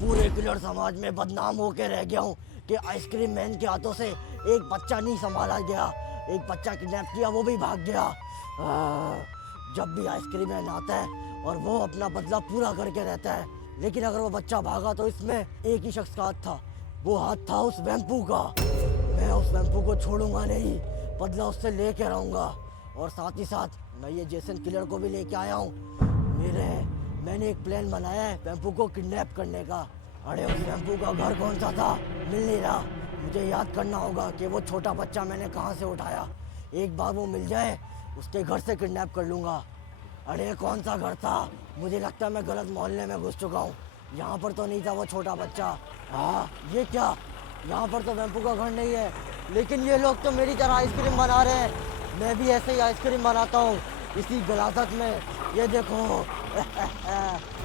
पूरे किलर समाज में बदनाम होके रह गया हूँ कि आइसक्रीम मैन के हाथों से एक बच्चा नहीं संभाला गया, एक बच्चा किडनैप किया, वो भी भाग गया। जब भी आइसक्रीम मैन आता है और वो अपना बदला पूरा करके रहता है, लेकिन अगर वो बच्चा भागा तो इसमें एक ही शख्स का हाथ था, वो हाथ था उस वैम्पू का। मैं उस वैम्पू को छोड़ूंगा नहीं, बदला उससे लेके रहूंगा। और साथ ही साथ मैं ये जेसन किलर को भी लेके आया हूँ। मैंने एक प्लान बनाया है वैम्पू को किडनैप करने का। अरे उस वैम्पू का घर कौन सा था, मिल नहीं रहा। मुझे याद करना होगा कि वो छोटा बच्चा मैंने कहाँ से उठाया। एक बार वो मिल जाए, उसके घर से किडनैप कर लूँगा। अरे कौन सा घर था, मुझे लगता है मैं गलत मोहल्ले में घुस चुका हूँ। यहाँ पर तो नहीं था वो छोटा बच्चा। हाँ ये क्या, यहाँ पर तो वैम्पू का घर नहीं है, लेकिन ये लोग तो मेरी तरह आइसक्रीम बना रहे हैं। मैं भी ऐसे ही आइसक्रीम बनाता हूँ इसी गलासत में, ये देखो।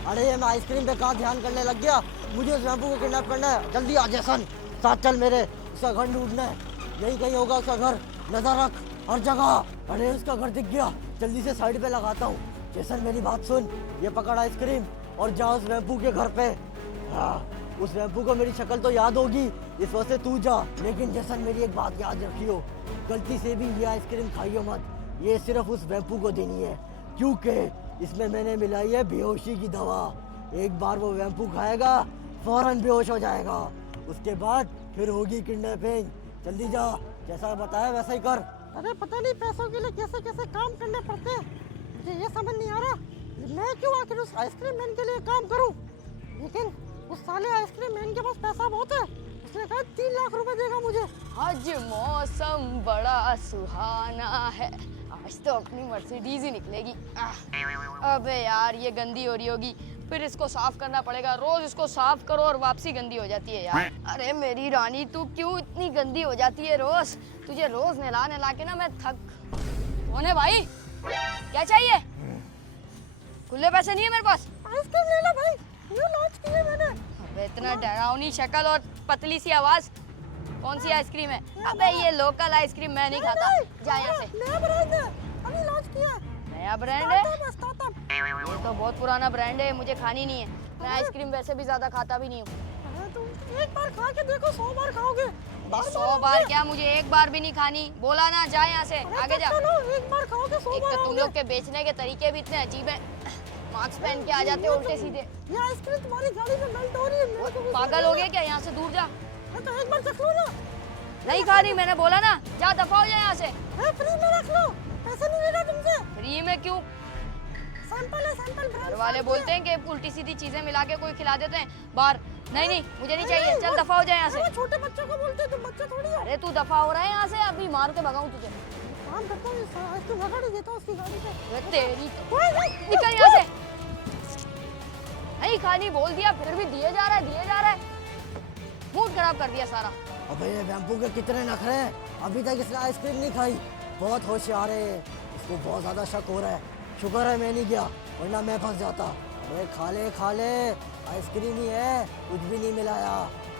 अरे ये मैं आइसक्रीम पे कहाँ ध्यान करने लग गया। मुझे उस वैम्पू को किडनैप करना है, जल्दी आ जेसन, साथ चल मेरे। उसका घर ढूंढना है, यही कहीं होगा उसका घर, नजर रख हर जगह। अरे उसका घर दिख गया, जल्दी से साइड पे लगाता हूँ। जेसन मेरी बात सुन, ये पकड़ आइसक्रीम और जा उस वैम्पू के घर पे। हाँ, उस वैम्पू को मेरी शक्ल तो याद होगी, इस वजह से तू जा। लेकिन जेसन मेरी एक बात याद रखियो, गलती से भी ये आइसक्रीम खाइयो मत। ये सिर्फ उस वैम्पू को देनी है, क्योंकि इसमें मैंने मिलाई है बेहोशी की दवा। एक बार वो वैम्पू खाएगा फौरन बेहोश हो जाएगा, उसके बाद फिर होगी किडनैपिंग। जल्दी जा, जैसा बताया वैसा ही कर। अरे पता नहीं पैसों के लिए कैसे कैसे काम करने पड़ते हैं, मुझे ये समझ नहीं आ रहा मैं क्यों आखिर उस आइसक्रीम मैन के लिए काम करूं। लेकिन उस साले आइसक्रीम मैन के पास पैसा बहुत है, उसने कहा 3 लाख रुपए देगा मुझे। आज मौसम बड़ा सुहाना है, आज तो अपनी मर्सिडीज ही निकलेगी। अबे यार ये गंदी हो रही होगी, फिर इसको साफ करना पड़ेगा। रोज इसको साफ करो और वापसी गंदी हो जाती है यार। अरे मेरी रानी तू क्यों इतनी गंदी हो जाती है रोज, तुझे रोज नहला नहला के ना मैं थक। कौन है भाई, क्या चाहिए? खुले पैसे नहीं है मेरे पास। आइसक्रीम ले लो भाई, न्यू लॉन्च की है मैंने। अबे इतना डरावनी शक्ल और पतली सी आवाज, कौन सी आइसक्रीम है? अबे ये लोकल आइसक्रीम मैं नहीं खाता, जा यहाँ से। नया ब्रांड है, अभी लॉन्च किया है। नया ब्रांड है? स्टार्टअप। ये तो बहुत पुराना ब्रांड है, मुझे खानी नहीं है। मैं आइसक्रीम वैसे भी ज्यादा खाता भी नहीं हूँ। तुम एक बार खा के देखो, 100 बार खाओगे। 100 बार क्या, मुझे एक बार भी नहीं खानी। बोला ना, जा यहाँ से, आगे जा। एक बार खाओगे 100 एक बार। तो तुम लोग के बेचने के तरीके भी इतने अजीब हैं। मास्क पहन के आ जाते हो उल्टे सीधे। ये आइसक्रीम तुम्हारी गाड़ी में मेल्ट हो रही है, मेरे को भी पागल हो गया क्या? यहाँ से दूर जा। तो एक बार चख लो ना। नहीं खानी, मैंने बोला ना, जा दफा हो जा यहाँ से। फ्री में रख लो, पैसे नहीं लेगा तुमसे। फ्री में क्यों? सैंपल है, सैंपल ब्रांड घर वाले बोलते हैं कि उल्टी सीधी चीजें मिला के कोई खिला देते हैं बाहर। नहीं नहीं, मुझे नहीं चाहिए, चल दफा हो जाए यहाँ से। छोटे बच्चों को बोलते हैं, तुम बच्चे थोड़ी हो। अरे तू दफा हो रहा है यहाँ से, अभी मार के भगाऊं तुझे। काम करता हूँ, आइसक्रीम लगा नहीं देता उसकी गाड़ी पे। तेरी निकल यहाँ से। नहीं खानी बोल दिया, फिर भी दिए जा रहा है। मूड खराब कर दिया सारा। अबे ये वैम्पू के कितने नखरे हैं, अभी तक इसने आइसक्रीम नहीं खाई। बहुत होशियार है, इसको बहुत ज़्यादा शक हो रहा है। शुक्र है मैं नहीं गया, वरना मैं फंस जाता। अरे खा ले, आइसक्रीम ही है, कुछ भी नहीं मिलाया।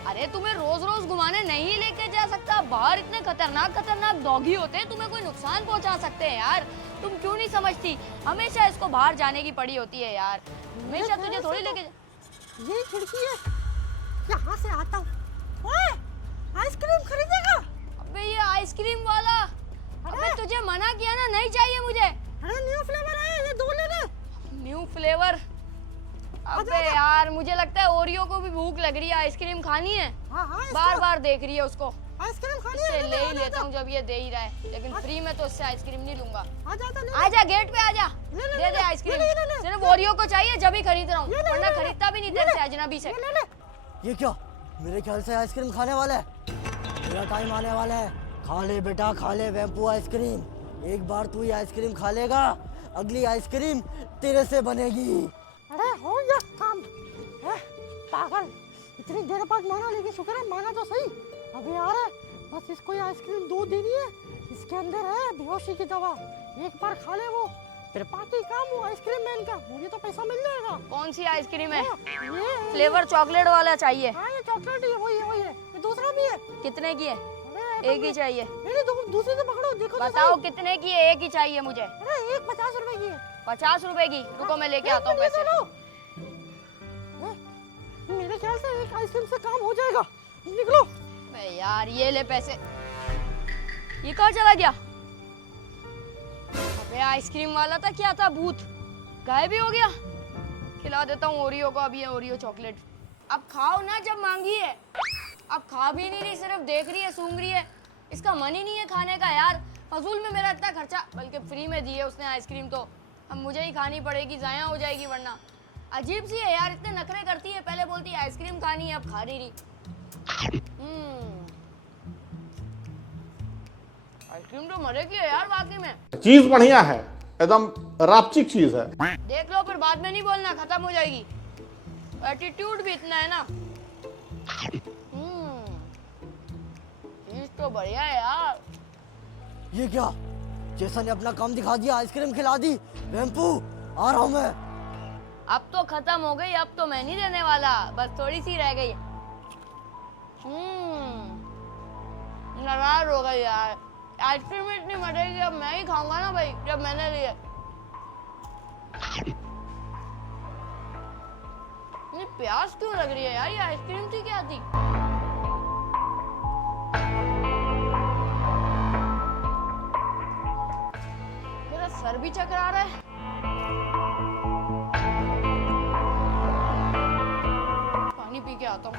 अरे तुम्हें रोज रोज घुमाने नहीं लेके जा सकता, बाहर इतने खतरनाक डॉगी होते हैं, तुम्हें कोई नुकसान पहुंचा सकते हैं यार। तुम क्यों नहीं समझती, हमेशा इसको बाहर जाने की पड़ी होती है यार। हमेशा तुझे थोड़ी लेके ये खिड़की है, यहाँ से आता हूँ। आइसक्रीम खरीदेगा? अबे ये आइसक्रीम वाला, अबे तुझे मना किया ना, नहीं चाहिए मुझे। अरे न्यू फ्लेवर है, ये 2 ले ले। New flavour? अबे यार मुझे लगता है ओरियो को भी भूख लग रही है, आइसक्रीम खानी है। बार बार देख रही है उसको। आइसक्रीम खानी है, ले ही लेता हूँ जब ये दे ही रहा है, लेकिन फ्री में तो इससे आइसक्रीम नहीं लूंगा। आजा गेट पे आजा, दे दे आइसक्रीम। सिर्फ ओरियो को चाहिए, जब ही खरीद रहा हूँ, वरना खरीदता भी नहीं तेरे से, अजनबी से। ये क्या, मेरे ख्याल से आइसक्रीम खाने वाला है, मेरा टाइम आने वाला है। खा ले बेटा, खा ले वैम्पू आइसक्रीम। एक बार तू ये आइसक्रीम खा लेगा, अगली आइसक्रीम तेरे से बनेगी। अरे हो गया काम। पागल, इतनी देर बाद माना, लेकिन शुक्र है माना तो सही। अभी आ रहा है, बस इसको ये आइसक्रीम 2 देनी है। इसके अंदर है बेहोशी की दवा, एक बार खा ले वो, फिर बाकी काम वो आइसक्रीम मैन का, मुझे तो पैसा मिल जाएगा। कौन सी आइसक्रीम है? ये फ्लेवर चॉकलेट वाला चाहिए। हाँ ये चॉकलेट ही है, वही है। ये दूसरा भी है। कितने की है? एक ही चाहिए। नहीं दूसरी तो पकड़ो, देखो बताओ कितने की है? एक ही चाहिए मुझे। अरे एक 50 रुपए की है। 50 रुपए की? रुको मैं लेके आता हूँ पैसे। मेरे ख्याल से आइसक्रीम से काम हो जाएगा। निकलो। अबे यार ये ले पैसे। ये कहाँ चला गया? अबे आइसक्रीम वाला था, क्या था भूत? गायब ही हो गया। खिला देता हूँ ओरियो को। अब ये ओरियो चॉकलेट अब खाओ ना, जब मांगी है। अब खा भी नहीं रही, सिर्फ देख रही है, सूंघ रही है। इसका मन ही नहीं है खाने का यार। फजूल में मेरा इतना खर्चा, बल्कि फ्री में दी है उसने आइसक्रीम, तो अब मुझे ही खानी पड़ेगी, ज़ाया हो जाएगी वरना। अजीब सी है यार, इतने नखरे करती है। पहले बोलती है आइसक्रीम खानी है, अब खा नहीं रही। आइसक्रीम तो मजे की है यार वाकई में। चीज बढ़िया है, एकदम रापचिक चीज है। देख लो फिर बाद में नहीं बोलना, खत्म हो जाएगी। एटीट्यूड भी इतना है ना। चीज तो बढ़िया है यार। ये क्या? जेसन ने अपना काम दिखा दिया, आइसक्रीम खिला दी। वेम्पू आ रहा हूँ मैं। अब तो खत्म हो गई, अब तो मैं नहीं देने वाला, बस थोड़ी सी रह गई। नाराज हो गई यार। आइसक्रीम में इतनी मजे की, अब मैं ही खाऊंगा ना भाई, जब मैंने लिए। इतनी प्यास क्यों लग रही है यार? ये आइसक्रीम थी क्या थी? मेरा सर भी चकरा रहा है। पानी पी के आता हूँ।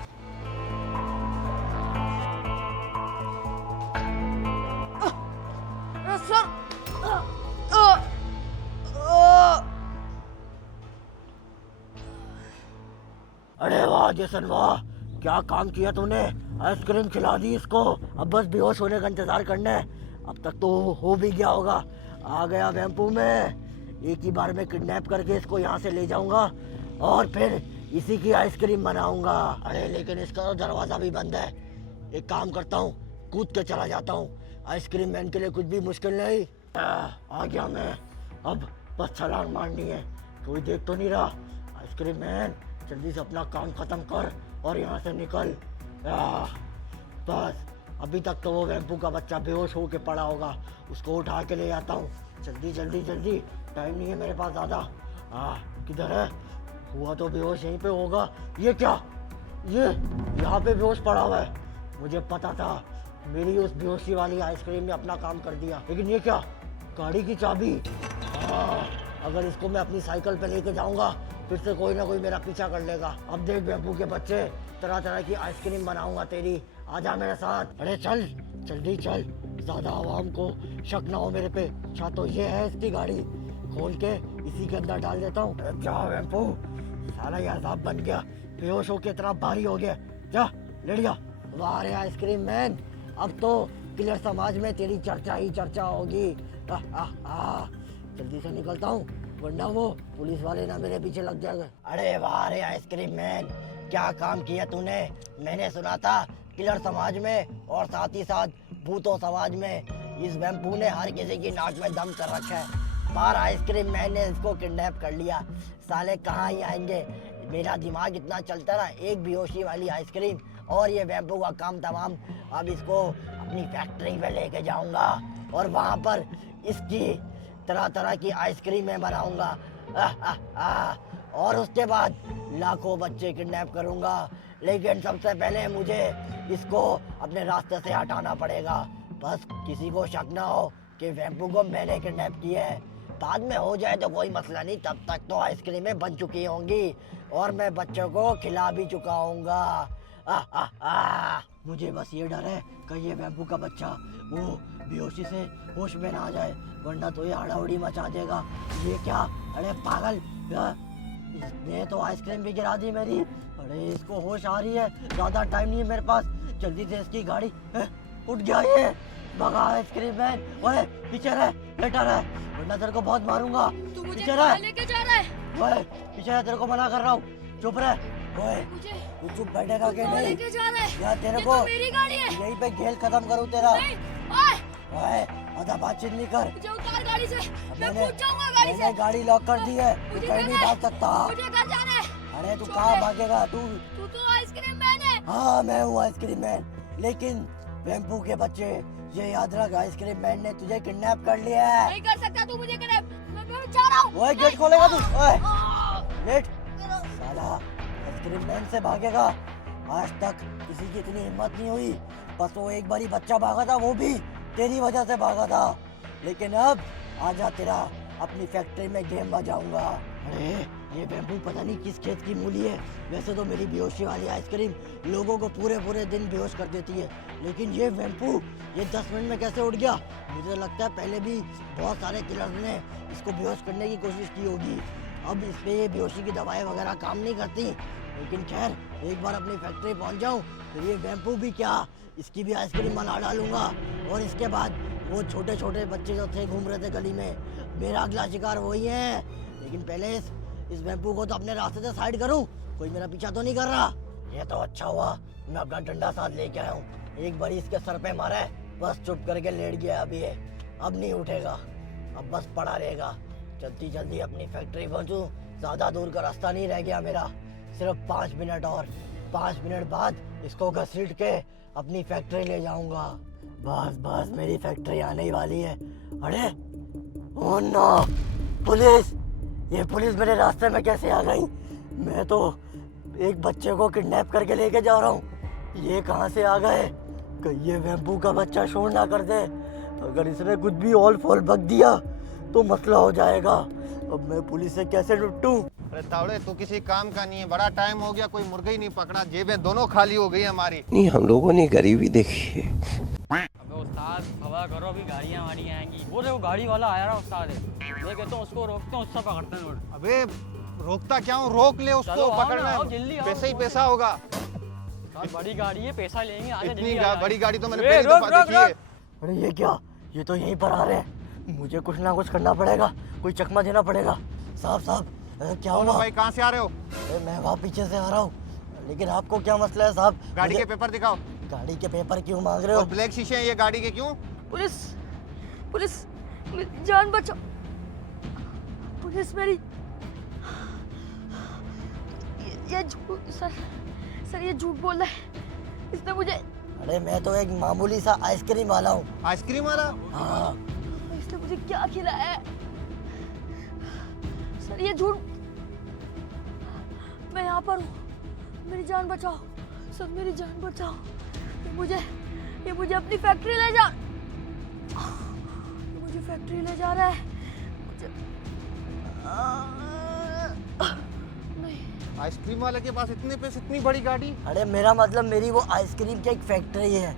अरे वाह जेसन वाह, क्या काम किया तूने। आइसक्रीम खिला दी इसको, अब बस बेहोश होने का इंतजार करना है। अब तक तो हो भी गया होगा। आ गया वेम्पू में। एक ही बार में किडनैप करके इसको यहाँ से ले जाऊंगा और फिर इसी की आइसक्रीम बनाऊंगा। अरे लेकिन इसका तो दरवाजा भी बंद है। एक काम करता हूँ, कूद के चला जाता हूँ। आइसक्रीम मैन के लिए कुछ भी मुश्किल नहीं। आ गया मैं। अब बस छलांग मारनी है, कोई देख तो नहीं रहा। आइसक्रीम मैन जल्दी से अपना काम खत्म कर और यहाँ से निकल। बस अभी तक तो वो वेम्पू का बच्चा बेहोश होके पड़ा होगा, उसको उठा के ले आता हूँ। जल्दी जल्दी जल्दी, टाइम नहीं है मेरे पास ज़्यादा। किधर है? हुआ तो बेहोश यहीं पे होगा। ये क्या? ये यहाँ पे बेहोश पड़ा हुआ है। मुझे पता था, मेरी उस बेहोशी वाली आइसक्रीम ने अपना काम कर दिया। लेकिन ये क्या? गाड़ी की चाबी। अगर इसको मैं अपनी साइकिल पे लेके जाऊंगा फिर से कोई ना कोई मेरा पीछा कर लेगा। अब देख वेम्पू के बच्चे, तरह तरह की आइसक्रीम बनाऊंगा तेरी। आजा मेरे साथ। अरे चल जल्दी चल, ज्यादा आवाम को शक ना हो मेरे पे। अच्छा तो ये है इसकी गाड़ी, खोल के इसी के अंदर डाल देता हूँ। जा वेम्पू, साला ये अजाब बन गया, बेहोश होके इतना भारी हो गया। जा ले लिया। वाह रे आइसक्रीम मैन, अब तो किलर समाज में तेरी चर्चा ही चर्चा होगी। जल्दी से निकलता हूँ वरना वो पुलिस वाले ना मेरे पीछे लग जाएंगे। अरे वाह रे आइसक्रीम मैन, क्या काम किया तूने। मैंने सुना था किलर समाज में और साथ ही साथ भूतों समाज में इस वेम्पू ने हर किसी की नाक में दम कर रखा है। बार आइसक्रीम मैन ने इसको किडनैप कर लिया। साले कहाँ ही आएंगे। मेरा दिमाग इतना चलता रहा, एक बेहोशी वाली आइसक्रीम और ये वेम्पू का काम तमाम। अब इसको अपनी फैक्ट्री पे लेके जाऊंगा और वहाँ पर इसकी तरह तरह की आइसक्रीमें बनाऊंगा। और उसके बाद लाखों बच्चे किडनैप करूंगा। लेकिन सबसे पहले मुझे इसको अपने रास्ते से हटाना पड़ेगा। बस किसी को शक ना हो कि वेम्पू को मैंने किडनैप किया है। बाद में हो जाए तो कोई मसला नहीं, तब तक तो आइसक्रीमें बन चुकी होंगी और मैं बच्चों को खिला भी चुका होऊंगा। मुझे बस ये डर है कि ये वेम्पू का बच्चा वो बेहोशी से होश में ना आ जाए, वरना तो ये हड़ाउड़ी मचा देगा। ये क्या? अरे पागल, इसने तो आइसक्रीम भी गिरा दी मेरी। अरे इसको होश आ रही है, ज़्यादा टाइम नहीं है मेरे पास। जल्दी से इसकी गाड़ी उठ गया ये। भगा आइसक्रीम मैन। ओए पीछे रह, लेटा रह, वरना तेरे को बहुत मारूंगा। तू मुझे पीछे कहाँ रह। लेके जा रहा है? ओए पीछे रह, तेरे को मना कर रहा हूँ। चुप रह। ओए तू चुप बैठेगा कि कहाँ नहीं? लेके जा रहा है? या तेरे ये को तो मेरी गाड़ी है। यहीं पे खेल खत्म करूँ तेरा। नहीं, ओए, ओए आधा बातचीत नहीं कर। मुझे उतार गाड़ी से, मैं मैंने- कूद जाऊंगा गाड़ी मैंने से। गाड़ी लॉक कर दी है, तू मुझे कहीं नहीं जाना है। भाग सकता। मुझे घर जाना है। अरे तू छोड़ कहाँ दे। भागेगा तू? तू तो आइसक्रीम मैन है। हाँ मैं हूँ आइसक्रीम मैन, लेकिन वेम्पू के बच्चे ये याद रख, आइसक्रीम मैन ने तुझे किडनैप कर लिया है। नहीं कर सकता तू मुझे किडनैप, मैं जा रहा हूँ। ओए गेट खोलेगा तू? ओए लेट। साला आइसक्रीम मैन से भागेगा, आज तक किसी की इतनी हिम्मत नहीं हुई। बस वो एक बारी बच्चा भागा था, वो भी तेरी वजह से भागा था। लेकिन अब आजा तेरा अपनी फैक्ट्री में गेम बजाऊंगा। अरे ये बैम्बू पता नहीं किस खेत की मूली है। वैसे तो मेरी बेहोशी वाली आइसक्रीम लोगों को पूरे पूरे दिन बेहोश कर देती है, लेकिन ये बैम्बू ये 10 मिनट में कैसे उठ गया? मुझे तो लगता है पहले भी बहुत सारे किलर्स ने इसको बेहोश करने की कोशिश की होगी। अब इस पे ये बेहोशी की दवाएं वगैरह काम नहीं करती। लेकिन खैर, एक बार अपनी फैक्ट्री पहुंच जाऊं फिर ये बैम्बू भी क्या, इसकी भी आइसक्रीम बना डालूंगा। और इसके बाद वो छोटे छोटे बच्चे जो थे घूम रहे थे गली में, मेरा अगला शिकार वही है। लेकिन पहले इस बैम्बू को तो अपने रास्ते से साइड करूं, कोई मेरा पीछा तो नहीं कर रहा। ये तो अच्छा हुआ मैं अपना डंडा साथ लेके आया हूँ। एक बारी इसके सर पे मारा है, बस चुप करके लेट गया अभी ये, अब नहीं उठेगा, अब बस पड़ा रहेगा। जल्दी जल्दी अपनी फैक्ट्री पहुँचूँ, ज़्यादा दूर का रास्ता नहीं रह गया मेरा, सिर्फ 5 मिनट और। 5 मिनट बाद इसको घसीट के अपनी फैक्ट्री ले जाऊंगा। बस बस मेरी फैक्ट्री आने ही वाली है। अरे ओह नो, पुलिस! ये पुलिस मेरे रास्ते में कैसे आ गई? मैं तो एक बच्चे को किडनैप करके लेके जा रहा हूँ, ये कहाँ से आ गए? कहीं ये बैम्बू का बच्चा शोर ना कर दे। अगर इसने कुछ भी ऑल फॉल बक दिया तो मसला हो जाएगा। अब मैं पुलिस से कैसे निपटूं? अरे तावड़े तू किसी काम का नहीं है, बड़ा टाइम हो गया, कोई मुर्गा ही नहीं पकड़ा, जेबें दोनों खाली हो गई हमारी। नहीं, हम लोगों ने गरीबी देखी है। अबे उस्ताद हवा करो, अभी गाड़ियाँ वाड़ी आएंगी। वो देखो गाड़ी वाला आया रहा उस्ताद है, मैं कहता हूँ उसको रोकते हैं, उससे पकड़ते हैं नोट। अबे रोकता क्या हूँ, रोक ले उसको, चलो, आओ पकड़ना ना, आओ, है, जल्दी आओ, पैसा ही आओ। पैसा होगा। उस्ताद, बड़ी गाड़ी है, पैसा लेंगे, आजा इतनी जल्दी आ जाओ। बड़ी गाड़ी तो मैंने ए, पहली रोक, दफा रोक, देखी है। अरे ये क्या, ये तो यहीं पर आ रहे हैं। मुझे कुछ ना कुछ करना पड़ेगा, कोई चकमा देना पड़ेगा। साहब साहब, क्या बोलो हुआ? भाई कहाँ से आ रहे हो? अरे मैं वहाँ पीछे से आ रहा हूँ, लेकिन आपको क्या मसला है साहब? गाड़ी के मुझे- पेपर दिखाओ। गाड़ी के पेपर क्यों मांग रहे हो? और ब्लैक शीशे हैं ये गाड़ी के, क्यों? पुलिस पुलिस मेरी जान बचाओ, पुलिस मेरी। ये झूठ सर ये झूठ बोल रहा है, इसने मुझे अरे मैं तो एक मामूली सा आइसक्रीम वाला हूँ। आइसक्रीम वाला? हाँ, इसने मुझे क्या खिलाया है? सर ये झूठ, मैं यहाँ पर हूँ, मेरी जान बचाओ सर, मेरी जान बचाओ। ये मुझे अपनी फैक्ट्री ले जा, ये मुझे फैक्ट्री ले जा रहा है। मुझे नहीं, आइसक्रीम वाले के पास इतने पैसे, इतनी बड़ी गाड़ी? अरे मेरा मतलब मेरी वो आइसक्रीम की एक फैक्ट्री है।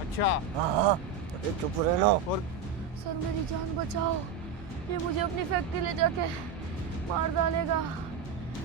अच्छा। हाँ हाँ, अरे चुप रहना। और सर मेरी जान बचाओ, ये मुझे अपनी फैक्ट्री ले जाके मार डालेगा।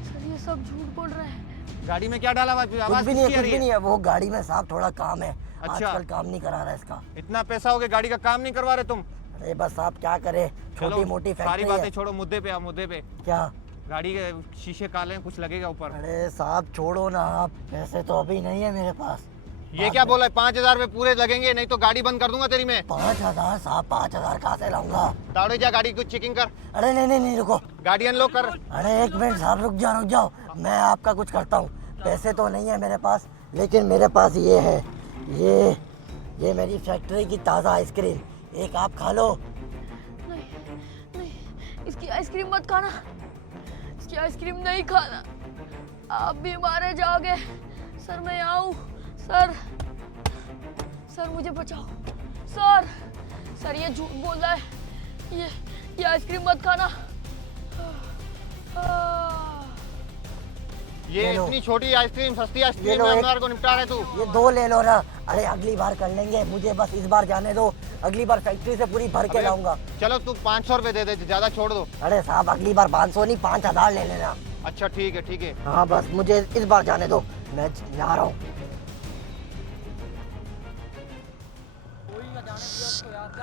सर ये सब झूठ बोल रहे हैं। गाड़ी में क्या डाला हुआ है? कुछ आवाज भी नहीं है, किसकी आ कुछ रही भी है? नहीं है, वो गाड़ी में साहब थोड़ा काम है। अच्छा। आजकल काम नहीं करा रहा इसका। इतना पैसा हो गया, गाड़ी का काम नहीं करवा रहे तुम? अरे बस साहब क्या करे, छोटी चलो, मोटी सारी फैक्ट्री बातें है। छोड़ो, मुद्दे पे आओ, मुद्दे पे। क्या? गाड़ी के शीशे काले हैं, कुछ लगेगा ऊपर। अरे साहब छोड़ो ना आप, पैसे तो अभी नहीं है मेरे पास। ये क्या बोला है? 5,000 रुपए पूरे लगेंगे, नहीं तो गाड़ी बंद कर दूंगा तेरी मैं। 5,000 साहब, 5,000 कहाँ से लाऊंगा? तावड़े जा, गाड़ी की चेकिंग कर, अरे नहीं नहीं नहीं, रुको। गाड़ी अनलॉक कर। अरे एक मिनट साहब, रुक जाओ, मैं आपका कुछ करता हूँ। पैसे तो नहीं है मेरे पास, लेकिन मेरे पास ये है, ये मेरी फैक्ट्री की ताज़ा आइसक्रीम, एक आप खा लो। नहीं, इसकी आइसक्रीम मत खाना, इसकी आइसक्रीम नहीं खाना, आप भी मारे जाओगे। सर मैं यहाँ हूँ, सर मुझे बचाओ सर ये झूठ बोल रहा है, ये आइसक्रीम मत खाना। ये ले लो। इतनी छोटी आइसक्रीम, सस्ती ये आइसक्रीम लो में एक- हमारे को निपटा रहे तू। ये 2 ले लो ना। अरे अगली बार कर लेंगे, मुझे बस इस बार जाने दो, अगली बार फैक्ट्री से पूरी भर के अबे, लाऊंगा। चलो तू 500 रुपए दे दे, ज्यादा छोड़ दो। अरे साहब अगली बार 500 नहीं, 5,000 ले लेना। अच्छा ठीक है, ठीक है। हाँ बस मुझे इस बार जाने दो, मैं जा रहा हूँ।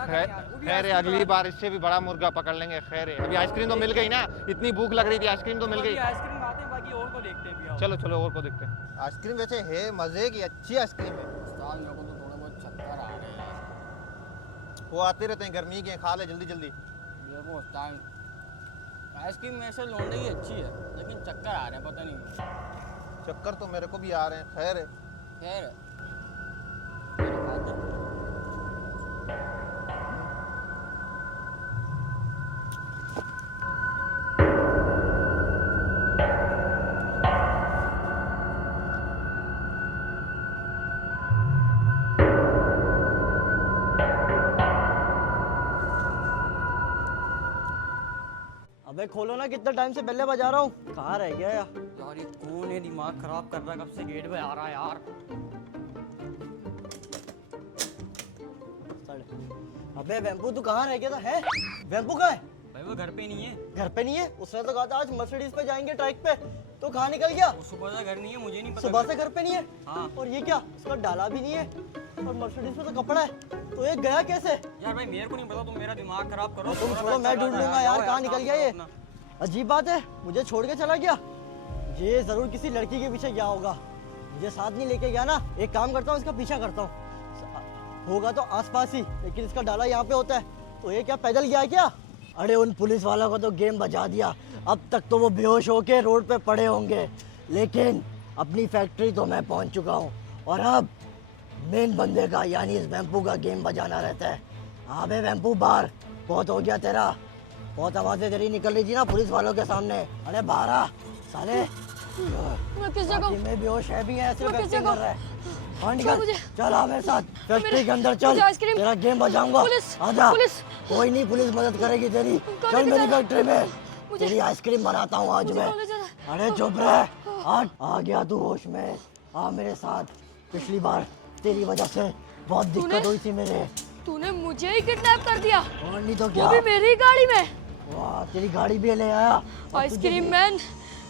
खैर है, अगली बार इससे भी बड़ा मुर्गा पकड़ लेंगे। खैर है, अभी आइसक्रीम तो मिल गई ना, इतनी भूख लग रही थी, आइसक्रीम तो मिल गई। आइसक्रीम खाते हैं, बाकी और को देखते हैं भी आओ। चलो चलो और को देखते हैं। आइसक्रीम वैसे है मजे की, अच्छी आइसक्रीम है। उस्ताद मेरे को तो थोड़े बहुत चक्कर आ रहे हैं। वो आते रहते हैं, गर्मी के, खा ले जल्दी जल्दी। देखो उस्ताद, आइसक्रीम में से लौंडे की अच्छी है, लेकिन चक्कर आ रहे हैं, पता नहीं। चक्कर तो मेरे को भी आ रहे हैं। खैर है, खैर है। चलो खाते हैं। खोलो ना, कितना टाइम से बेल्ले बजा रहा हूँ। कहाँ रह गया यार? यार ये कौन है दिमाग खराब कर रहा है, कब से गेट पे आ रहा है यार। अबे वेम्पू तू कहाँ रह गया था? है वेम्पू कहाँ है? भाई वो घर पे नहीं है। घर पे नहीं है? उसने तो कहा था आज मर्सिडीज पे जाएंगे ट्रैक पे, तो कहाँ निकल गया? वो सुबह से घर नहीं है, मुझे नहीं पता। सुबह से घर पे नहीं है? हाँ। और ये क्या, उसका डाला भी नहीं है और मर्सिडीज पे तो कपड़ा है, तो ये गया कैसे? यार भाई मेरे को नहीं पता, तुम मेरा दिमाग खराब करो। तुम छोड़ो, मैं ढूंढ लूंगा यार, कहाँ निकल गया ये? अजीब बात है, मुझे छोड़ के चला गया। ये जरूर किसी लड़की के पीछे गया होगा, मुझे साथ नहीं लेके गया ना। एक काम करता हूँ, इसका पीछा करता हूँ, होगा तो आसपास ही, लेकिन इसका डाला यहाँ पे होता है, तो ये क्या पैदल गया क्या? अरे उन पुलिस वालों को तो गेम बजा दिया, अब तक तो वो बेहोश होके रोड पे पड़े होंगे, लेकिन अपनी फैक्ट्री तो मैं पहुंच चुका हूँ और अब मेन बंदे का यानी इस वेम्पू का गेम बजाना रहता है। हाँ बे वेम्पू, बाहर बहुत हो गया तेरा, बहुत आवाजें तेरी निकल रही थी ना पुलिस वालों के सामने। अरे बाहर आ साले, मैं किस जगह? में बेहोश है भी है, सिर्फ मैं किस एक्टिंग जगह? कर रहा है। हाँ छोड़ निकल, मुझे। चल आ मेरे साथ फैक्ट्री के अंदर चल, मुझे आइसक्रीम। तेरा गेम बजाऊंगा। पुलिस, आजा। पुलिस। कोई नहीं, पुलिस मदद करेगी तेरी, कहाँ चल लेके मेरी जा रहा? फैक्ट्री में, मुझे- तेरी आइसक्रीम बनाता हूँ आज मुझे मैं। कहाँ ले जा रहा है? अरे चुप रह, हट, आ गया तू होश में, आ मेरे साथ। पिछली बार तेरी वजह से बहुत दिक्कत तूने- हुई थी मेरे, तूने मुझे ही किडनैप कर दिया, और नहीं तो वो क्या। भी मेरी गाड़ी में। वाह, तेरी गाड़ी भी ले आया। अब तुझे आइसक्रीम भी- मैन,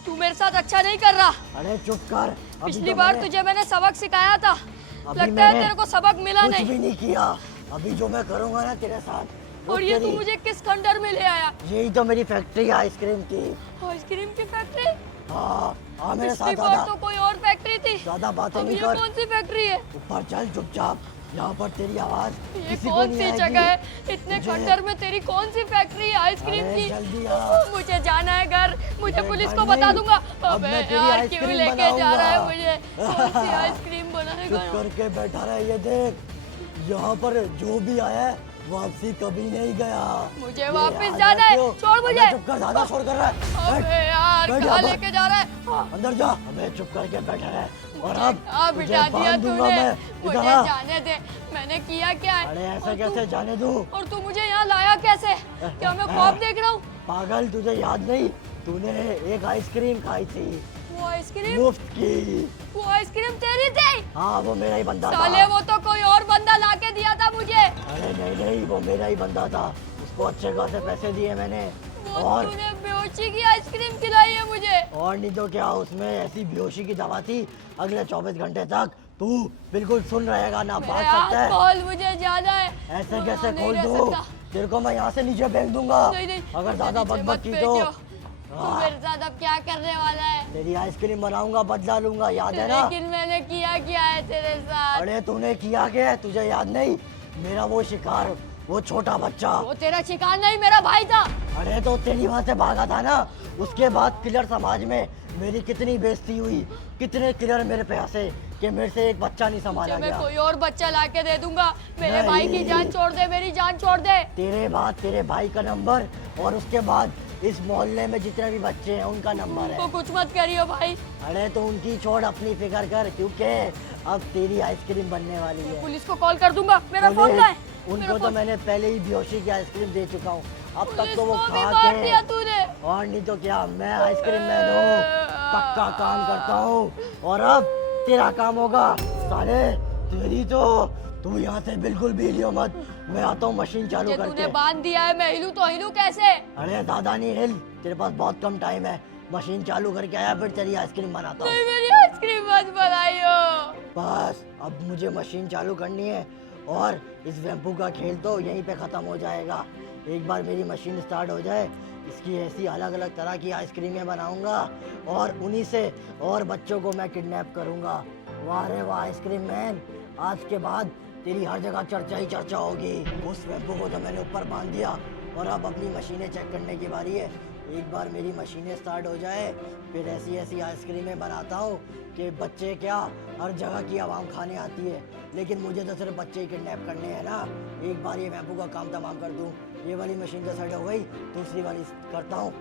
तू मेरे साथ अच्छा नहीं कर रहा। अरे चुप कर, अभी पिछली तो बार मैंने तुझे मैंने सबक सिखाया था, अभी लगता है मैंने तेरे को सबक मिला कुछ नहीं। भी नहीं किया, अभी जो मैं करूँगा ना तेरे साथ, वो और ये तू तेरी- मुझे किस खंडर में ले आया? यही तो मेरी फैक्ट्री है आइसक्रीम की। आइसक्रीम की फैक्ट्री? हाँ, आ मेरे पिछली साथ बार आजा, तो कोई और फैक्ट्री थी, ज्यादा बातें अब नहीं ये कर, कौन सी फैक्ट्री है? ऊपर चल चुपचाप, यहाँ पर तेरी आवाज ये किसी को कौन नहीं सी आएगी। जगह है? इतने मुझे- खंडर में तेरी कौन सी फैक्ट्री है आइसक्रीम अरे की? जल्दी आ। मुझे जाना है घर, मुझे मुझे पुलिस घर को बता नहीं, दूंगा। अब अबे मैं तेरी यार आइसक्रीम क्यों लेके जा रहा है बनाऊंगा। मुझे? कौन सी आइसक्रीम बनाएगा? चुप करके बैठा रहे, ये देख, यहाँ पर जो भी आया है वापसी कभी नहीं गया। मुझे ये वापस याद जाना है, रखियो। छोड़ अबे मुझे। चुप कर, ज्यादा शोर कर रहा है। बैठ, अबे यार बैठ कहाँ यहाँ पर। लेके जा रहा है? अंदर जा, अबे चुप करके बैठा रहे, और अब अब तुझे बिठा दिया बांध दूंगा तूने, मैं। मुझे इधर आ। जाने दे, मैंने किया क्या है? अरे ऐसे और तू- कैसे जाने दूं? और तू मुझे यहाँ लाया कैसे? क्या मैं ख्वाब देख रहा हूँ? पागल, तुझे याद नहीं, तूने एक आइसक्रीम खाई थी वो आइसक्रीम, मुफ्त की। वो आइसक्रीम तेरी थी? हाँ वो मेरा ही बंदा साले था। वो तो कोई और बंदा लाके दिया था मुझे। अरे नहीं नहीं, वो मेरा ही बंदा था, उसको अच्छे खासे पैसे दिए मैंने, वो और तूने बेहोशी की आइसक्रीम खिलाई है मुझे। और नहीं तो क्या, उसमें ऐसी बेहोशी की दवा थी, अगले 24 घंटे तक तू बिल्कुल सुन रहेगा, ना भाग मेरे सकता हाथ है। खोल, मुझे जाना है। ऐसे वहाँ कैसे नहीं खोल रह दूं? सकता। तेरे को मैं यहाँ से नीचे फेंक दूंगा, नहीं नहीं, अगर ज्यादा नीचे बकबक मत की तो। फेंकियो। तू मेरे साथ अब क्या करने वाला है? तेरी आइसक्रीम बनाऊंगा, बदला लूंगा, याद है ना? लेकिन मैंने किया क्या है तेरे साथ? अरे तूने किया क्या है, तुझे याद नहीं? मेरा वो शिकार, वो छोटा बच्चा, वो तेरा शिकार नहीं, मेरा भाई था। अरे तो तेरी वहां से भागा था ना, उसके बाद किलर समाज में मेरी कितनी बेइज्जती हुई, कितने किलर मेरे पे हंसे कि मेरे से एक बच्चा नहीं संभाला मैं गया। कोई और बच्चा लाके दे दूंगा, मेरे नहीं। भाई की जान छोड़ दे, मेरी जान छोड़ दे। तेरे बाद तेरे भाई का नंबर, और उसके बाद इस मोहल्ले में जितने भी बच्चे हैं उनका नंबर तो है। कुछ मत करियो भाई, अरे तो उनकी छोड़, अपनी फिक्र कर, क्योंकि अब तेरी आइसक्रीम बनने वाली है। पुलिस को कॉल कर दूंगा। मेरा फोन पुलिस- कहाँ है? मेरा उनको तो फोन- मैंने पहले ही बेहोशी की आइसक्रीम दे चुका हूँ, अब तक पुलिस तो वो को भी खा मार के, दिया तूने। और नहीं तो क्या, मैं आइसक्रीम मैन हूँ, पक्का काम करता हूँ, और अब तेरा काम होगा। साले तेरी तो, तू यहाँ से बिल्कुल भी हिलियो मत, मैं आता हूँ मशीन चालू मुझे तूने करके। बांध दिया है, मैं हिलूं तो हिलूं कैसे? अरे दादा नहीं हिल, तेरे पास बहुत कम टाइम है, मशीन चालू करके आया, फिर तेरी आइसक्रीम बनाता हूँ। नहीं, मेरी आइसक्रीम मत बनाइयो। बस अब मुझे मशीन चालू करनी है, और इस वेम्पू का खेल तो यहीं पे ख़त्म हो जाएगा। एक बार मेरी मशीन स्टार्ट हो जाए, इसकी ऐसी अलग अलग तरह की आइसक्रीमें बनाऊंगा, और उन्हीं से और बच्चों को मैं किडनैप करूंगा। वाह रे वाह आइसक्रीम मैन, आज के बाद तेरी हर जगह चर्चा ही चर्चा होगी। उस वेम्पू को तो मैंने ऊपर बांध दिया, और अब अपनी मशीनें चेक करने की बारी है। एक बार मेरी मशीनें स्टार्ट हो जाए, फिर ऐसी ऐसी आइसक्रीमें बनाता हूँ कि बच्चे क्या, हर जगह की आवाम खाने आती है, लेकिन मुझे तो सिर्फ बच्चे ही किडनैप करने हैं ना। एक बार ये वेम्पू का काम तमाम कर दूँ। ये वाली मशीन तो सेट हो गई, दूसरी वाली करता हूँ।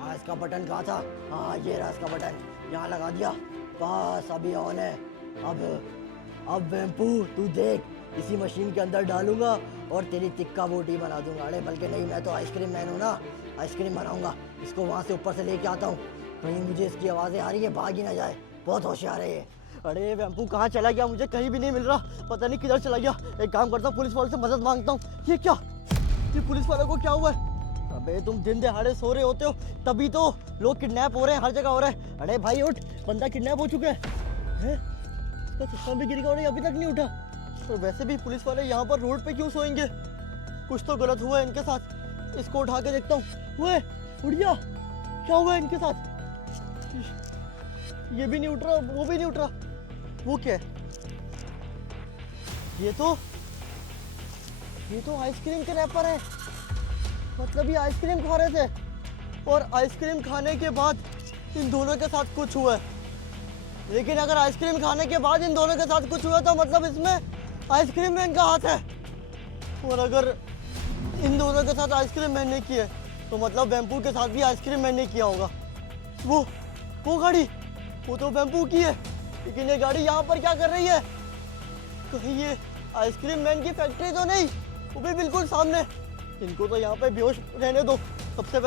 हाँ इसका बटन कहाँ था? हाँ ये रहा इसका बटन, यहाँ लगा दिया, बस अभी ऑन है। अब वेम्पू तू देख, इसी मशीन के अंदर डालूंगा और तेरी टिक्का बोटी बना दूंगा। अरे बल्कि नहीं, मैं तो आइसक्रीम मैन हूँ ना, आइसक्रीम बनाऊंगा। इसको वहाँ से ऊपर से लेके आता हूँ, कहीं मुझे इसकी आवाज़ें आ रही है, भाग ही ना जाए, बहुत होशियार है ये। अरे वैम्पू कहाँ चला गया, मुझे कहीं भी नहीं मिल रहा, पता नहीं किधर चला गया। एक काम करता हूँ, पुलिस वालों से मदद मांगता हूँ। ये क्या, ये पुलिस वालों को क्या हुआ है? अबे तुम दिन दहाड़े सो रहे होते हो, तभी तो लोग किडनैप हो रहे हैं, हर जगह हो रहे हैं। अरे भाई उठ, बंदा किडनैप हो चुका है। इसका चश्मा भी गिर गया और ये अभी तक नहीं उठा। और वैसे भी पुलिस वाले यहाँ पर रोड पे क्यों सोएंगे, कुछ तो गलत हुआ है इनके साथ। इसको उठा के देखता हूँ। हुए उठ गया, क्या हुआ है इनके साथ? ये भी नहीं उठ रहा, वो भी नहीं उठ रहा। वो क्या है? ये तो आइसक्रीम के रैपर है, मतलब ये आइसक्रीम खा रहे थे और आइसक्रीम खाने के बाद इन दोनों के साथ कुछ हुआ है। लेकिन अगर आइसक्रीम खाने के बाद इन दोनों के साथ कुछ हुआ तो मतलब इसमें आइसक्रीम मैन का हाथ है। और अगर इन दोनों के साथ आइसक्रीम मैन ने किया तो मतलब वैम्पू के साथ भी आइसक्रीम मैन ने किया होगा। वो गाड़ी, वो तो वैम्पू की है, लेकिन ये गाड़ी यहाँ पर क्या कर रही है? कहीं ये आइसक्रीम मैन की फैक्ट्री तो नहीं? वो भी बिल्कुल सामने। इनको तो यहाँ पे बेहोश रहने दो। सबसे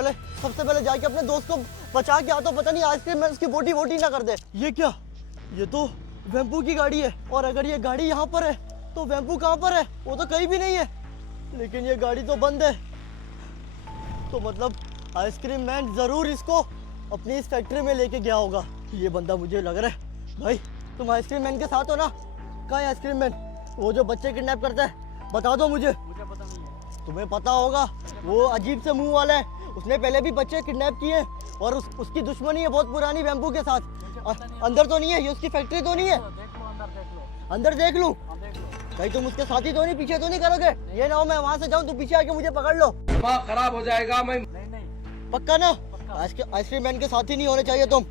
पहले जाके अपने दोस्त को बचा के आता, पता नहीं आइसक्रीम मैन उसकी बोटी वोटी ना कर दे। ये क्या, ये तो वैम्पू की गाड़ी है। और अगर ये गाड़ी यहाँ पर है तो वैम्पू कहाँ पर है? वो तो कहीं भी नहीं है। लेकिन ये गाड़ी तो बंद है, तो मतलब आइसक्रीम मैन जरूर इसको अपनी इस फैक्ट्री में लेके गया होगा। ये बंदा मुझे लग रहा है। भाई तुम आइसक्रीम मैन के साथ हो ना? कहाँ है आइसक्रीम मैन? वो जो बच्चे किडनैप करता है, बता दो मुझे। मुझे पता नहीं है। तुम्हें पता होगा, वो अजीब से मुंह वाला है, उसने पहले भी बच्चे किडनैप किए और उसकी दुश्मनी है बहुत पुरानी वैम्पू के साथ। अंदर तो नहीं है, ये उसकी फैक्ट्री तो नहीं है? देख लो, अंदर देख लो। अंदर देख लूं? हाँ देख लो। भाई तुम उसके साथी तो नहीं, पीछे तो नहीं करोगे? ये ना हो मैं वहां से जाऊं तो पीछे आके मुझे पकड़ लो। दिमाग खराब हो जाएगा। मैं नहीं पक्का ना? आइसक्रीम मैन के साथी नहीं होने चाहिए तुम।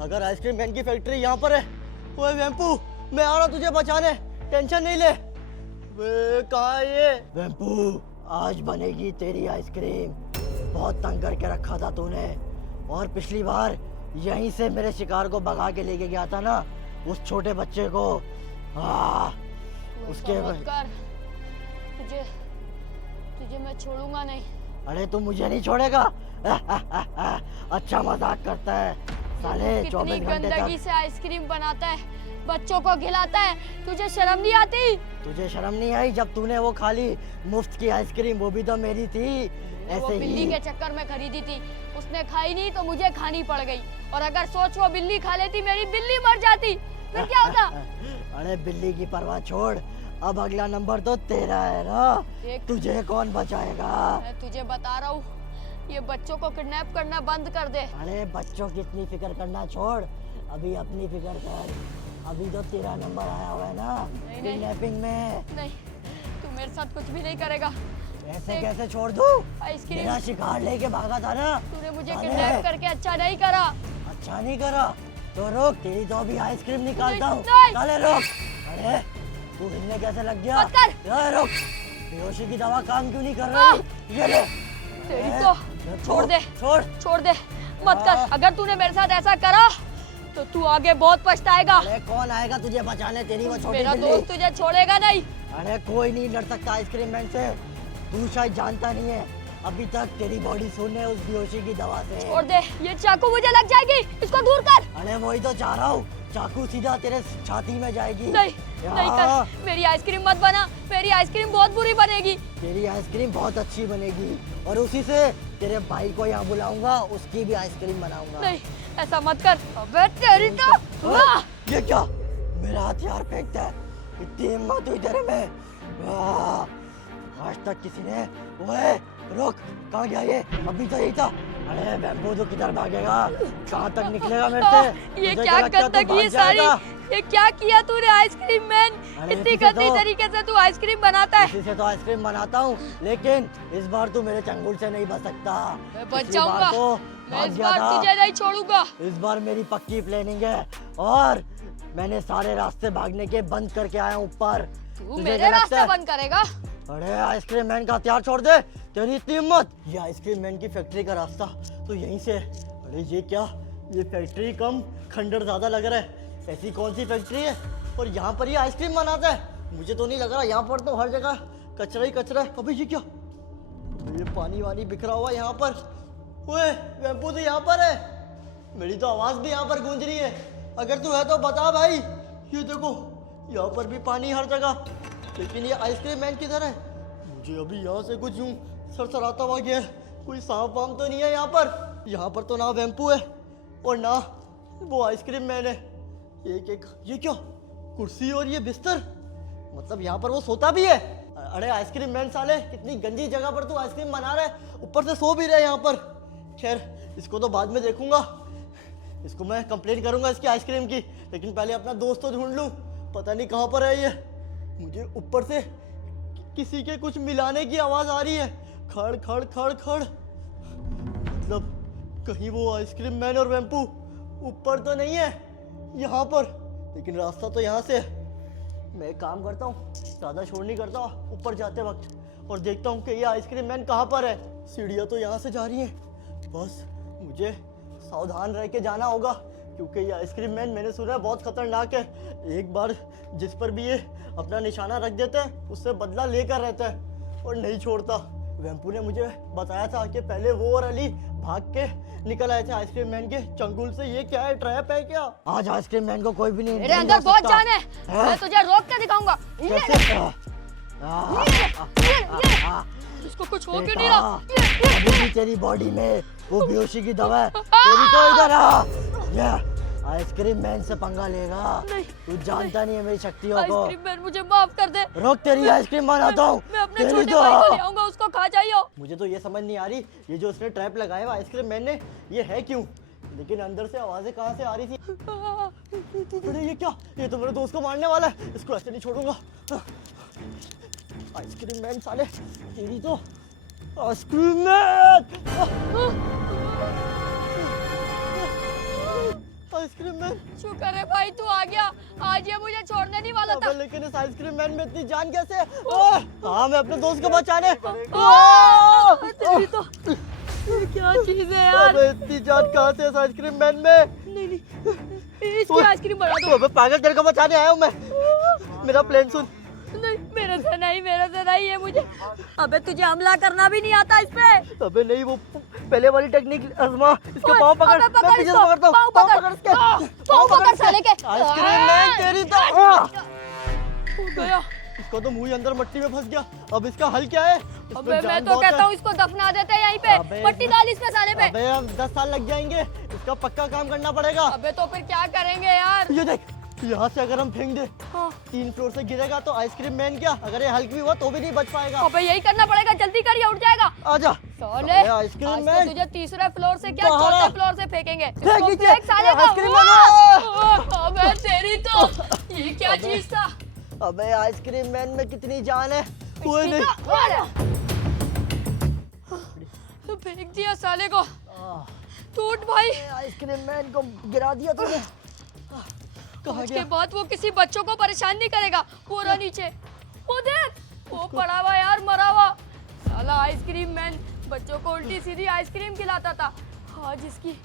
अगर आइसक्रीम मैन की फैक्ट्री यहाँ पर है, ओए वैम्पू मैं आ रहा तुझे बचाने, टेंशन नहीं ले। वे कहाँ है ये? वैम्पू आज बनेगी तेरी आइसक्रीम, बहुत तंग करके रखा था तूने। और पिछली बार यहीं से मेरे शिकार को भगा के लेके गया था ना, उस छोटे बच्चे को। उसके मत कर, तुझे मैं छोड़ूंगा नहीं। अरे तू मुझे नहीं छोड़ेगा? अच्छा मजाक करता है साले। कितनी 24 घंटे गंदगी तक से आइसक्रीम बनाता है, बच्चों को खिलाता है, तुझे शर्म नहीं आती? तुझे शर्म नहीं आई जब तूने वो खा ली मुफ्त की आइसक्रीम? वो भी तो मेरी थी। वो ऐसे बिल्ली ही के चक्कर में खरीदी थी, उसने खाई नहीं तो मुझे खानी पड़ गई। और अगर सोच वो बिल्ली खा लेती, मेरी बिल्ली मर जाती, फिर क्या होता? अरे बिल्ली की परवाह छोड़, अब अगला नंबर तो तेरा है ना। तुझे कौन बचाएगा? मैं तुझे बता रहा हूँ, ये बच्चों को किडनैप करना बंद कर दे। अरे बच्चों की इतनी फिक्र करना छोड़, अभी अपनी फिक्र कर। अभी तो तेरा नंबर आया हुआ है ना नहीं। किडनैपिंग में। नहीं, तू मेरे साथ कुछ भी नहीं करेगा। ऐसे कैसे छोड़ दूं? आइसक्रीम मेरा शिकार लेके भागा था ना तूने मुझे साले। किडनैप करके अच्छा नहीं करा। अच्छा नहीं करा तो रोक, तेरी तो अभी आइसक्रीम निकालता हूँ। नहीं। साले रोक। अरे तू हिलने कैसे लग गया? मत कर। ये रोक, बेहोशी की दवा काम क्यों नहीं कर रही? ये ले। तेरी तो छोड़ दे, छोड़ दे, मत कर। अगर तूने मेरे साथ ऐसा करा तो तू आगे बहुत पछताएगा। अरे कौन आएगा तुझे बचाने? तेरी वो छोटी मेरा बिल्ली। दोस्त तुझे छोड़ेगा नहीं। अरे कोई नहीं लड़ सकता आइसक्रीम मैन से, तू शायद जानता नहीं है, अभी तक तेरी बॉडी सुन है उस बेहोशी की दवा से। छोड़ दे, ये चाकू मुझे लग जाएगी, इसको दूर कर। अरे वही तो चाह रहा हूँ, चाकू सीधा तेरे छाती में जाएगी। नहीं कर, मेरी आइसक्रीम मत बना, मेरी आइसक्रीम बहुत बुरी बनेगी। तेरी आइसक्रीम बहुत अच्छी बनेगी और उसी से तेरे भाई को यहाँ बुलाऊंगा, उसकी भी आइसक्रीम बनाऊंगा। नहीं, ऐसा मत कर। अबे तेरी तो वाह! ये क्या, मेरा हथियार फेंकता है? इतनी हिम्मत हुई तेरे में? आज तक किसी ने। ओए रुक, कहाँ गया ये? अभी तो यही था। अरे बैम्बू तो किधर भागेगा? कहाँ तक निकलेगा मेरे से? ये मुझे क्या लगता है तू गंदगी भाग सारी, जाएगा। ये क्या किया तूने आइसक्रीम मैन? अरे इतनी इसी से गंदी तो- तरीके से तू आइसक्रीम बनाता है। इसी से तो आइसक्रीम बनाता हूँ, लेकिन इस बार तू मेरे चंगुल से नहीं बच सकता। मैं पिछली बच जाऊंगा, बार तो मैं भाग इस गया बार था। तुझे नहीं छोड़ूंगा। इस बार मेरी पक्की प्लानिंग है और मैंने सारे रास्ते भागने के बंद करके आया हूँ ऊपर। तू तुझे मेरे क्या लगता रास्ते है? बंद करेगा? अरे आइसक्रीम मैन का हथियार छोड़ दे, तेरी इतनी हिम्मत? ये आइसक्रीम मैन की फैक्ट्री का रास्ता तो यहीं से। अरे ये क्या, ये फैक्ट्री कम खंडर ज्यादा लग रहा है। ऐसी कौन सी फैक्ट्री है और यहाँ पर ये आइसक्रीम बनाता है? मुझे तो नहीं लग रहा, यहाँ पर तो हर जगह कचरा ही कचरा है। अबे ये क्या, ये पानी वानी बिखरा हुआ है यहाँ पर। ओए वेम्पू तो यहाँ पर है, मेरी तो आवाज़ भी यहाँ पर गूंज रही है। अगर तू है तो बता भाई। ये देखो यहाँ पर भी पानी हर जगह, लेकिन ये आइसक्रीम मैन किधर है? मुझे अभी यहाँ से कुछ यूँ सरसराता हुआ गया है। कोई सांप वाम तो नहीं है यहाँ पर? यहाँ पर तो ना वेम्पू है और ना वो आइसक्रीम मैन है। एक एक ये क्या, कुर्सी और ये बिस्तर, मतलब यहाँ पर वो सोता भी है। अरे आइसक्रीम मैन साले, कितनी गंदी जगह पर तू आइसक्रीम बना रहा है, ऊपर से सो भी रहा है यहाँ पर। खैर इसको तो बाद में देखूंगा, इसको मैं कंप्लेन करूंगा इसकी आइसक्रीम की, लेकिन पहले अपना दोस्त तो ढूंढ लूँ। पता नहीं कहाँ पर है ये। मुझे ऊपर से किसी के कुछ मिलाने की आवाज़ आ रही है, खड़ खड़ खड़ खड़। मतलब कहीं वो आइसक्रीम मैन और वेम्पू ऊपर तो नहीं है यहाँ पर, लेकिन रास्ता तो यहाँ से है। मैं एक काम करता हूँ, ज़्यादा शोर नहीं करता ऊपर जाते वक्त, और देखता हूँ कि ये आइसक्रीम मैन कहाँ पर है। सीढ़ियाँ तो यहाँ से जा रही हैं, बस मुझे सावधान रह के जाना होगा, क्योंकि ये आइसक्रीम मैन मैंने सुना है बहुत खतरनाक है। एक बार जिस पर भी ये अपना निशाना रख देता है उससे बदला लेकर रहता है और नहीं छोड़ता। वेम्पू ने मुझे बताया था कि पहले वो और अली भाग के निकल आए थे आइसक्रीम मैन के चंगुल से। ये क्या है, ट्रैप है क्या? आज आइसक्रीम मैन को कोई भी नहीं, मेरे अंदर बहुत जान है, मैं तुझे रोक के दिखाऊंगा। इसको कुछ हो क्यों नहीं रहा? अभी भी तेरी बॉडी में वो बेहोशी की दवा है, तेरी तो इधर आ। ये आइसक्रीम मैन से पंगा लेगा, तू जानता नहीं है मेरी शक्तियों को। आइसक्रीम मैन मुझे माफ कर दे, रोक, तेरी आइसक्रीम बनाता हूँ। मैं अपने छोटे भाई को ले आऊंगा, उसको खा जाइयो। मुझे तो ये समझ नहीं आ रही, ये जो उसने ट्रैप लगाया हुआ आइसक्रीम मैन ने, ये है क्यों? लेकिन अंदर से आवाजें कहाँ से आ रही थी? अरे ये क्या, ये तो मेरे दोस्त को मारने वाला है, इसको ऐसे नहीं छोड़ूंगा। आइसक्रीम मैन साले, तेरी तो आइसक्रीम मैन। आइसक्रीम मैन, शुक्र है भाई तू आ गया, आज ये मुझे छोड़ने नहीं वाला था। लेकिन इस आइसक्रीम मैन में इतनी जान कैसे है? हाँ, मैं अपने दोस्त को बचाने। तेरी तो ये क्या चीज है यार? अबे इतनी जान कहाँ से इस आइसक्रीम मैन में? नहीं नहीं, इसकी आइसक्रीम बना दो। अबे पागल, तेरे को बचाने आया हूँ मैं। मेरा प्लान सुन। नहीं, मेरे से नहीं है मुझे। अबे तुझे हमला करना भी नहीं आता इस पे? अबे नहीं, वो पहले वाली टेक्निक आजमा। इसके पाँव पकड़, मैं पीछे से इसको, पकड़ता हूँ। पाँव पाँव पकड़ इसके, पाँव पकड़ साले के। आइसक्रीम मैन तेरी तो हो गया। इसको तो मुंह अंदर मट्टी में फंस गया। अब इसका हल क्या है? अबे मैं तो कहता हूँ इसको दफना देते हैं यहीं पे, मट्टी डाल इस पे साले पे। अबे अब 10 साल लग जाएंगे, इसका पक्का काम करना पड़ेगा। अबे तो फिर क्या करेंगे यार? ये देख, यहाँ से अगर हम फेंक दे, हाँ। 3 फ्लोर से गिरेगा तो आइसक्रीम मैन क्या, अगर ये हल्क भी हुआ तो भी नहीं बच पाएगा। अबे यही करना पड़ेगा, जल्दी कर, ये उठ जाएगा। आजा साले, आइसक्रीम आज मैन, तो तुझे तीसरे फ्लोर से क्या बाहर आ। चौथे फ्लोर से फेंकेंगे। फेंक इसको नीचे, फेंक साले को। Ice cream man. अबे तेरी तो ये क्या चीज था? अबे आइसक्रीम मैन में कितनी जान है। कोई नहीं, तो फेंक दिया साले को। टूट भाई। आइसक्रीम मैन को गिरा दिया तूने। कहाँ उसके गया? बाद वो किसी बच्चों को परेशान नहीं करेगा। वो रहा नीचे, वो देख, वो पड़ा हुआ यार, मरा हुआ साला। आइसक्रीम मैन बच्चों को उल्टी सीधी आइसक्रीम खिलाता था, आज इसकी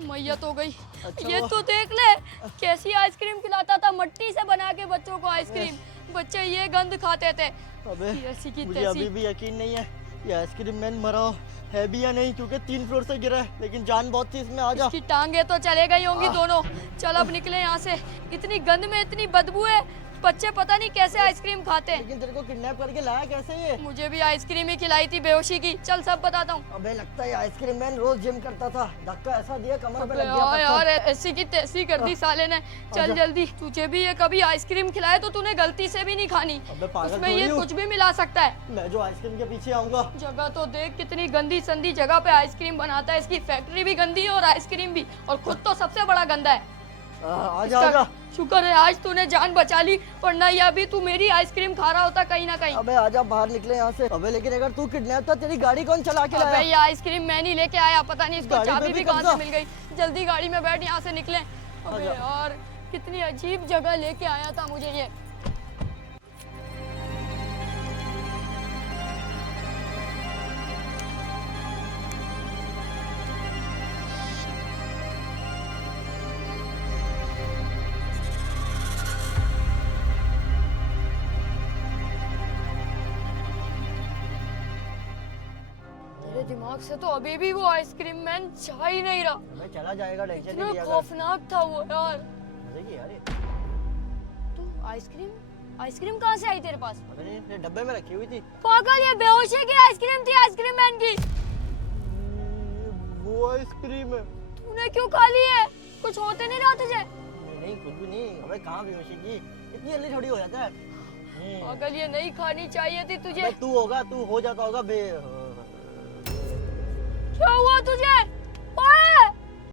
मैयत हो गई। अच्छा ये तो देख ले कैसी आइसक्रीम खिलाता था, मट्टी से बना के बच्चों को आइसक्रीम। बच्चे ये गंद खाते थे। अबे ऐसी की मुझे तैसी। अभी भी यकीन नहीं है ये आइसक्रीम मैन मरा है भी या नहीं, क्योंकि 3 फ्लोर से गिरा है, लेकिन जान बहुत थी इसमें। आजा। इसकी टांगे तो चले गई होंगी दोनों। चल अब निकले यहाँ से, इतनी गंद में इतनी बदबू है, बच्चे पता नहीं कैसे आइसक्रीम खाते हैं। लेकिन तेरे को किडनैप करके लाया कैसे ये? मुझे भी आइसक्रीम ही खिलाई थी बेहोशी की। चल सब बताता हूँ। अबे लगता है आइसक्रीम मैन रोज जिम करता था, धक्का ऐसा दिया कमर पे लग यार गया यार पत्थर। ऐसी की तैसी कर दी साले ने। चल जल्दी, तुझे भी ये कभी आइसक्रीम खिलाए तो तूने गलती से भी नहीं खानी। अबे पागल उसमें थोड़ी ये हूँ। कुछ भी मिला सकता है। मैं जो आइसक्रीम के पीछे आऊंगा। जगह तो देख, कितनी गंदी संदी जगह पे आइसक्रीम बनाता है। इसकी फैक्ट्री भी गंदी है और आइसक्रीम भी, और खुद तो सबसे बड़ा गंदा है। आजा इसका आजा। शुक्र है आज तूने जान बचा ली, वरना ये अभी तू मेरी आइसक्रीम खा रहा होता कहीं ना कहीं। अबे आजा, बाहर निकले यहाँ से। अबे लेकिन अगर तू किडनैप था, तेरी गाड़ी कौन चला के अबे लाया? ये आइसक्रीम मैं नहीं लेके आया, पता नहीं इसको गाड़ी पे चाबी भी भी कहाँ कब्जा। से मिल गई। जल्दी गाड़ी में बैठ, यहाँ से निकले। अबे आजा। यार कितनी अजीब जगह लेके आया था मुझे ये। दिमाग से तो अभी भी वो आइसक्रीम मैन जा ही नहीं रहा। मैं चला जाएगा, टेंशन इतना नहीं लिया कर। खौफनाक था वो यार। मजे की यार ये। तू आइसक्रीम कहाँ से आई तेरे पास? पता नहीं, ये डब्बे में रखी हुई थी। पागल, ये बेहोशी की आइसक्रीम थी आइसक्रीम मैन की। वो आइसक्रीम है। तूने क्यों खा ली है? कुछ होते नहीं रहा तुझे? नहीं कुछ भी नहीं, हमें कहाँ बेहोशी की, इतनी जल्दी थोड़ी हो जाता है। पागल, ये नहीं खानी चाहिए थी तुझे। तू होगा, तू हो जाता होगा बे। क्या हुआ तुझे?